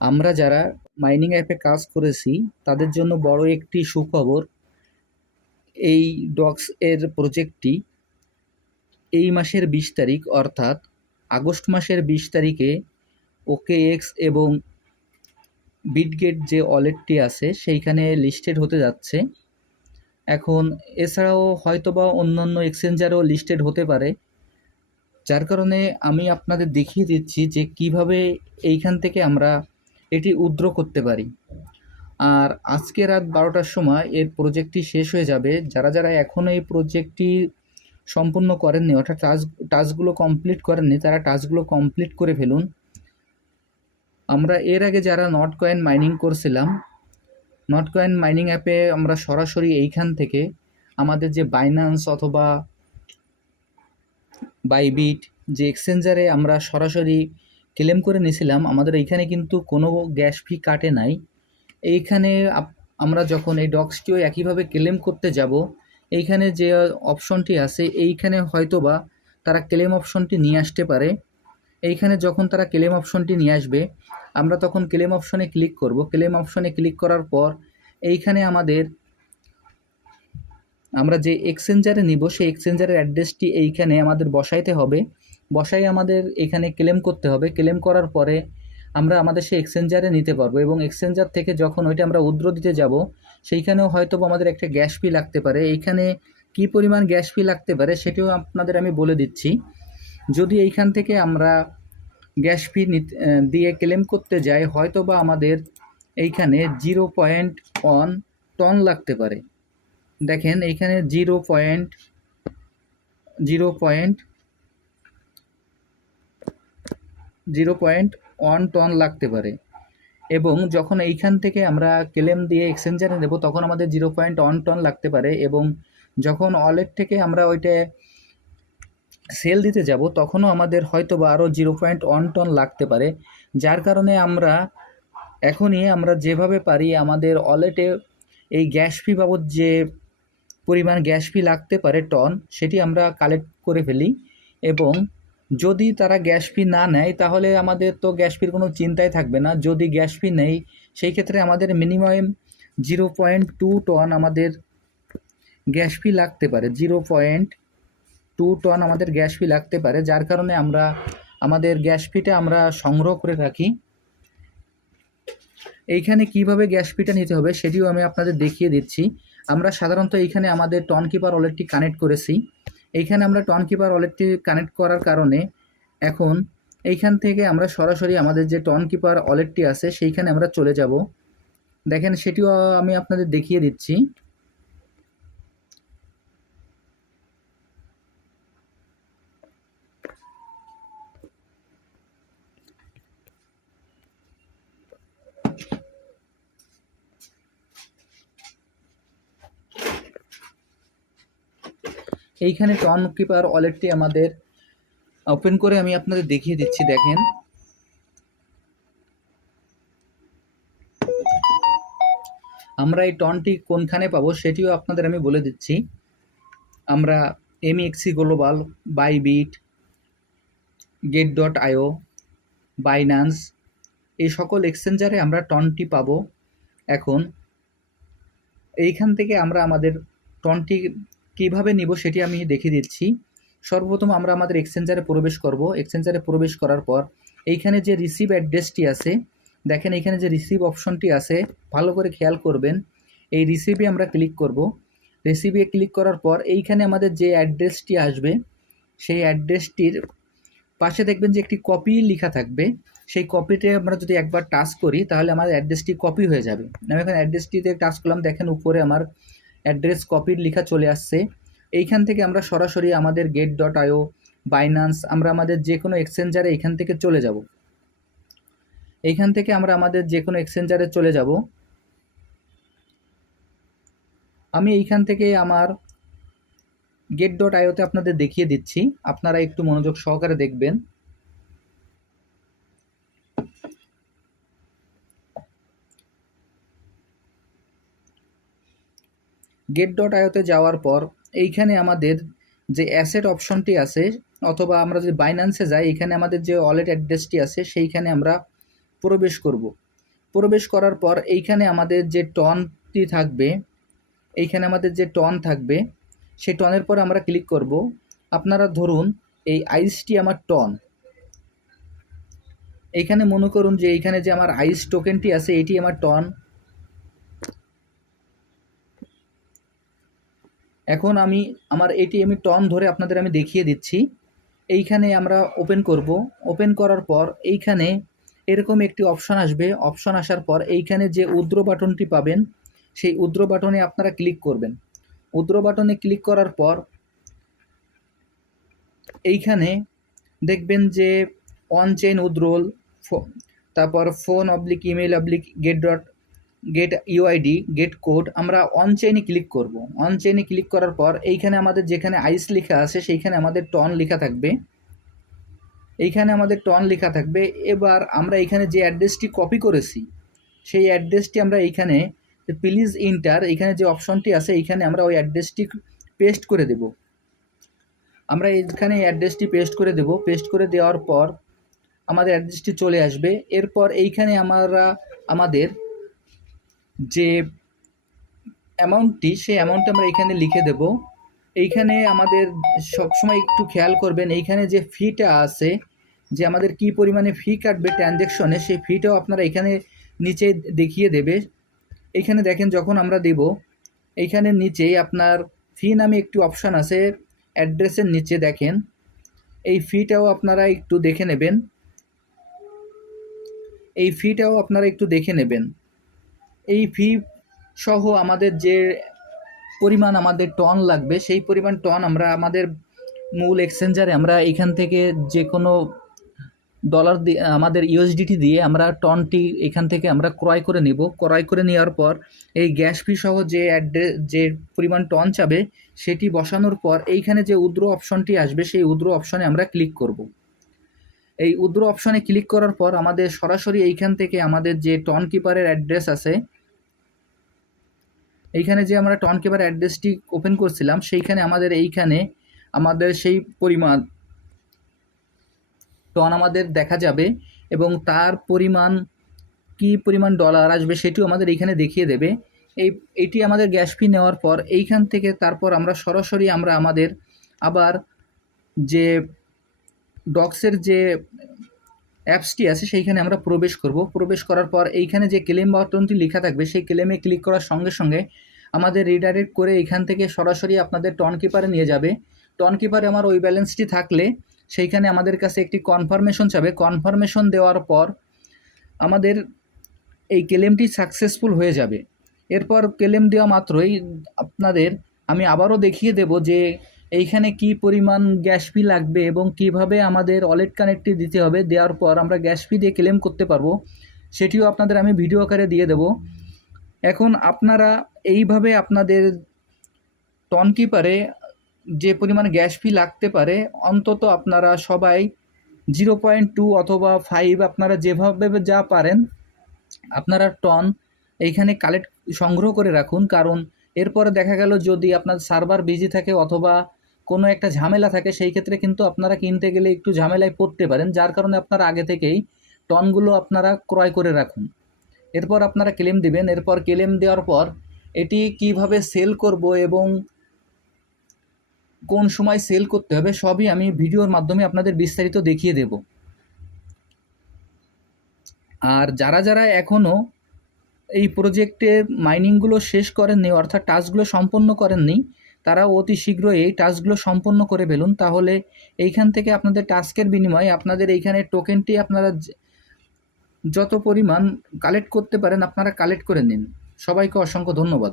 আমরা যারা মাইনিং অ্যাপে কাজ করেছি, তাদের জন্য বড় একটি সুখবর, এই ডক্স এর প্রজেক্টটি এই মাসের বিশ তারিখ, অর্থাৎ আগস্ট মাসের বিশ তারিখে ওকে এক্স এবং বিটগেট যে ওয়ালেটটি আছে, সেইখানে লিস্টেড হতে যাচ্ছে। এখন এছাড়াও হয়তোবা অন্যান্য এক্সচেঞ্জারও লিস্টেড হতে পারে। যার কারণে আমি আপনাদের দেখিয়ে দিচ্ছি যে কীভাবে এইখান থেকে আমরা এটি উদ্র করতে পারি। আর আজকে রাত বারোটার সময় এর প্রজেক্টটি শেষ হয়ে যাবে। যারা যারা এখনও এই প্রজেক্টটি সম্পূর্ণ করেননি, অর্থাৎ টাস্ক, টাস্কগুলো কমপ্লিট করেননি, তারা টাস্কগুলো কমপ্লিট করে ফেলুন। আমরা এর আগে যারা নট কয়েন মাইনিং করছিলাম, নট কয়েন মাইনিং অ্যাপে আমরা সরাসরি এইখান থেকে আমাদের যে বাইন্যান্স অথবা বাইবিট যে এক্সচেঞ্জারে আমরা সরাসরি ক্লেম করে নিয়েছিলাম, আমাদের এইখানে কিন্তু কোনো গ্যাস ফি কাটে নাই। এইখানে আমরা যখন এই ডক্সটিও একইভাবে ক্লেম করতে যাব, এইখানে যে অপশনটি আছে, এইখানে হয়তোবা তারা ক্লেম অপশনটি নিয়ে আসতে পারে। এইখানে যখন তারা ক্লেম অপশনটি নিয়ে আসবে, আমরা তখন ক্লেম অপশনে ক্লিক করব। ক্লেম অপশনে ক্লিক করার পর এইখানে আমাদের, আমরা যে এক্সচেঞ্জারে নিব, সেই এক্সচেঞ্জারের অ্যাড্রেসটি এইখানে আমাদের বসাইতে হবে। বসাই আমাদের এখানে ক্লেম করতে হবে। ক্লেম করার পরে আমরা আমাদের সেই এক্সচেঞ্জারে নিতে পারব এবং এক্সচেঞ্জার থেকে যখন ওইটা আমরা উদ্র দিতে যাব, সেইখানেও হয়তো আমাদের একটা গ্যাস ফি লাগতে পারে। এইখানে কি পরিমাণ গ্যাস ফি লাগতে পারে সেটিও আপনাদের আমি বলে দিচ্ছি। যদি এইখান থেকে আমরা গ্যাস ফি দিয়ে ক্লেম করতে যাই হয়তো বা আমাদের এইখানে জিরো পয়েন্ট ওয়ান টন লাগতে পারে। দেখেন, এইখানে zero point zero point zero point one ton লাগতে পারে। এবং যখন এইখান থেকে আমরা ক্লেম দিয়ে এক্সচেঞ্জারে নেব, তখন আমাদের জিরো পয়েন্ট ওয়ান টন লাগতে পারে এবং যখন ওয়ালেট থেকে আমরা ওইটা সেল দিতে যাব, তখনও আমাদের হয়তো বা আরও জিরো পয়েন্ট ওয়ান টন লাগতে পারে। যার কারণে আমরা এখনই আমরা যেভাবে পারি আমাদের ওয়ালেটে এই গ্যাস ফি বাবদ যে পরিমাণ গ্যাস ফি লাগতে পারে টন, সেটি আমরা কালেক্ট করে ফেলি এবং যদি তারা গ্যাস ফি না নেয়, তাহলে আমাদের তো গ্যাস ফির কোনো চিন্তাই থাকবে না। যদি গ্যাস ফি নেই, সেই ক্ষেত্রে আমাদের minimum zero point two ton আমাদের গ্যাস ফি লাগতে পারে। জিরো পয়েন্ট টু টন আমাদের গ্যাস ফি লাগতে পারে, যার কারণে আমরা, আমাদের গ্যাস ফিটা আমরা সংগ্রহ করে রাখি। এইখানে কীভাবে গ্যাস ফিটা নিতে হবে সেটিও আমি আপনাদের দেখিয়ে দিচ্ছি। আমরা সাধারণত এইখানে আমাদের টন কিপার ওয়ালেটটি কানেক্ট করেছি। এইখানে আমরা টন কিপার ওয়ালেটটি কানেক্ট করার কারণে এখন এইখান থেকে আমরা সরাসরি আমাদের যে টন কিপার ওয়ালেটটি আছে সেইখানে আমরা চলে যাব। দেখেন সেটিও আমি আপনাদের দেখিয়ে দিচ্ছি। এইখানে টন কিপার ওয়ালেটটি আমাদের ওপেন করে আমি আপনাদের দেখিয়ে দিচ্ছি, দেখেন। আমরা এই টনটি কোনখানে পাবো সেটিও আপনাদের আমি বলে দিচ্ছি। আমরা MEXC global Bybit gate dot IO Binance এই সকল এক্সচেঞ্জারে আমরা টনটি পাবো। এখন এইখান থেকে আমরা আমাদের টনটি কীভাবে নিব সেটি আমি দেখিয়ে দিচ্ছি। সর্বপ্রথম আমরা আমাদের এক্সচেঞ্জারে প্রবেশ করব। এক্সচেঞ্জারে প্রবেশ করার পর এইখানে যে রিসিভ অ্যাড্রেসটি আছে, দেখেন এখানে যে রিসিভ অপশনটি আছে, ভালো করে খেয়াল করবেন। এই রিসিভে আমরা ক্লিক করব। রিসিভে ক্লিক করার পর এইখানে আমাদের যে অ্যাড্রেসটি আসবে, সেই অ্যাড্রেসটির পাশে দেখবেন যে একটি কপি লেখা থাকবে। সেই কপিতে আমরা যদি একবার টাচ করি, তাহলে আমার অ্যাড্রেসটি কপি হয়ে যাবে। আমি এখন অ্যাড্রেসটিতে টাচ করলাম। দেখেন উপরে আমার অ্যাড্রেস কপির লেখা চলে আসছে। এইখান থেকে আমরা সরাসরি আমাদের গেট ডট আইও বাইন্যান্স আমরা আমাদের যে কোনো এক্সচেঞ্জারে এখান থেকে চলে যাব। এইখান থেকে আমরা আমাদের যে কোনো এক্সচেঞ্জারে চলে যাব। আমি এইখান থেকে আমার গেট ডট আইওতে আপনাদের দেখিয়ে দিচ্ছি। আপনারা একটু মনোযোগ সহকারে দেখবেন। গেট ডট আইওতে যাওয়ার পর, এইখানে আমাদের যে অ্যাসেট অপশনটি আছে, অথবা আমরা যদি বাইন্যান্সে যাই এখানে আমাদের যে ওয়ালেট অ্যাড্রেসটি আছে, সেইখানে আমরা প্রবেশ করব। প্রবেশ করার পর এইখানে আমাদের যে টনটি থাকবে, এইখানে আমাদের যে টন থাকবে, সেই টনের পর আমরা ক্লিক করব। আপনারা ধরুন, এই আইসটি আমার টন এইখানে মনে করুন যে এইখানে যে আমার আইস টোকেনটি আছে, এটি আমার টন এখন আমি আমার এটি আমি টন ধরে আপনাদের আমি দেখিয়ে দিচ্ছি। এইখানে আমরা ওপেন করব। ওপেন করার পর এইখানে এরকম একটি অপশন আসবে। অপশন আসার পর এইখানে যে উদ্র বাটনটি পাবেন, সেই উদ্র বাটনে আপনারা ক্লিক করবেন। উদ্র বাটনে ক্লিক করার পর এইখানে দেখবেন যে অন চেইন উদ্রোল তারপর phone oblique email oblique gate dot gate UID gate code আমরা অন চেইনে ক্লিক করব। অন চেইনে ক্লিক করার পর এইখানে আমাদের যেখানে আইস লেখা আছে, সেইখানে আমাদের টন লেখা থাকবে। এইখানে আমাদের টন লেখা থাকবে। এবার আমরা এখানে যে অ্যাড্রেসটি কপি করেছি, সেই অ্যাড্রেসটি আমরা এইখানে প্লিজ ইন্টার এখানে যে অপশনটি আছে, এইখানে আমরা ওই অ্যাড্রেসটি পেস্ট করে দেব। আমরা এইখানে অ্যাড্রেসটি পেস্ট করে দেব। পেস্ট করে দেওয়ার পর আমাদের অ্যাড্রেসটি চলে আসবে। এরপর এইখানে আমরা, আমাদের যে অ্যামাউন্টটি সেই অ্যামাউন্টটা আমরা এখানে লিখে দেব। এইখানে আমাদের সবসময় একটু খেয়াল করবেন, এইখানে যে ফিটা আছে, যে আমাদের কি পরিমাণে ফি কাটবে ট্রানজ্যাকশনে সেই ফিটাও আপনারা এখানে নিচে দেখিয়ে দেবে। এইখানে দেখেন যখন আমরা দেব, এইখানে নিচেই আপনার ফি নামে একটি অপশান আছে অ্যাড্রেসের নিচে দেখেন। এই ফিটাও আপনারা একটু দেখে নেবেন। এই ফিটাও আপনারা একটু দেখে নেবেন। এই ফি সহ আমাদের যে পরিমাণ আমাদের টন লাগবে, সেই পরিমাণ টন আমরা আমাদের মূল এক্সচেঞ্জারে আমরা এখান থেকে যে কোনো ডলার দিয়ে আমাদের ইউএসডিটি দিয়ে আমরা টনটি এখান থেকে আমরা ক্রয় করে নিব। ক্রয় করে নেওয়ার পর এই গ্যাস ফি সহ যে অ্যাড্রেস যে পরিমাণ টন চাবে, সেটি বসানোর পর এইখানে যে উদ্র অপশনটি আসবে, সেই উদ্র অপশনে আমরা ক্লিক করব। এই উদ্র অপশনে ক্লিক করার পর আমাদের সরাসরি এইখান থেকে আমাদের যে টন কিপারের অ্যাড্রেস আছে এইখানে যে আমরা টন কিপার অ্যাড্রেসটি ওপেন করছিলাম, সেইখানে আমাদের এইখানে আমাদের সেই পরিমাণ টন আমাদের দেখা যাবে এবং তার পরিমাণ, কি পরিমাণ ডলার আসবে সেটিও আমাদের এইখানে দেখিয়ে দেবে। এই, এটি আমাদের গ্যাস ফি নেওয়ার পর এইখান থেকে তারপর আমরা সরাসরি আমরা আমাদের আবার যে ডক্সের যে অ্যাপসটি আছে সেইখানে আমরা প্রবেশ করব। প্রবেশ করার পর এইখানে যে ক্লেম বাটনটি লেখা থাকবে, সেই ক্লেমে ক্লিক করার সঙ্গে সঙ্গে আমাদের রিডাইরেক্ট করে এখান থেকে সরাসরি আপনাদের টন কিপারে নিয়ে যাবে। টন কিপারে আমার ওই ব্যালেন্সটি থাকলে সেইখানে আমাদের কাছে একটি কনফার্মেশন চাবে। কনফার্মেশন দেওয়ার পর আমাদের এই ক্লেমটি সাকসেসফুল হয়ে যাবে। এরপর ক্লেম দেওয়া মাত্রই আপনাদের আমি আবারও দেখিয়ে দেব যে এইখানে কি পরিমাণ গ্যাস ফি লাগবে এবং কীভাবে আমাদের অলেট কানেক্টটি দিতে হবে। দেওয়ার পর আমরা গ্যাস ফি দিয়ে ক্লেম করতে পারব। সেটিও আপনাদের আমি ভিডিও আকারে দিয়ে দেব। এখন আপনারা এইভাবে আপনাদের টন কিপারে যে পরিমাণ গ্যাস ফি লাগতে পারে, অন্তত আপনারা সবাই জিরো পয়েন্ট টু অথবা ফাইভ আপনারা যেভাবে যা পারেন, আপনারা টন এইখানে কালেক্ট সংগ্রহ করে রাখুন। কারণ এরপরে দেখা গেল যদি আপনার সার্ভার বিজি থাকে অথবা কোনো একটা ঝামেলা থাকে, সেই ক্ষেত্রে কিন্তু আপনারা কিনতে গেলে একটু ঝামেলায় পড়তে পারেন। যার কারণে আপনারা আগে থেকেই টনগুলো আপনারা ক্রয় করে রাখুন। এরপর আপনারা ক্লেম দিবেন। এরপর ক্লেম দেওয়ার পর এটি কীভাবে সেল করব এবং কোন সময় সেল করতে হবে সবই আমি ভিডিওর মাধ্যমে আপনাদের বিস্তারিত দেখিয়ে দেব। আর যারা যারা এখনও এই প্রজেক্টে মাইনিংগুলো শেষ করেননি, অর্থাৎ টাস্কগুলো সম্পন্ন করেননি, তারা অতি শীঘ্রই এই টাস্কগুলো সম্পন্ন করে ফেলুন। তাহলে এইখান থেকে আপনাদের টাস্কের বিনিময়ে আপনাদের এইখানে টোকেনটি আপনারা যত পরিমাণ কালেক্ট করতে পারেন আপনারা কালেক্ট করে নিন। সবাইকে অসংখ্য ধন্যবাদ।